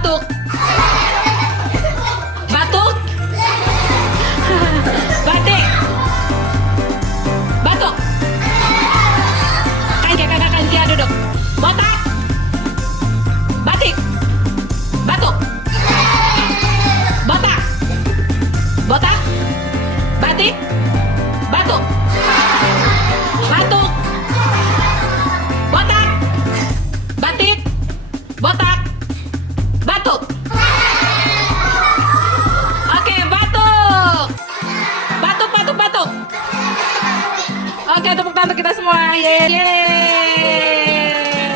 Batuk. Batuk. Batik. Batuk. Kan kia duduk. Botak. Batik. Batuk. Botak. Botak. Batik. Batuk. Batuk. Botak. Batik. Botak. Batuk. Oke, batuk. Batuk, batuk, batuk. Oke, tepuk tangan untuk kita semua. Yeay.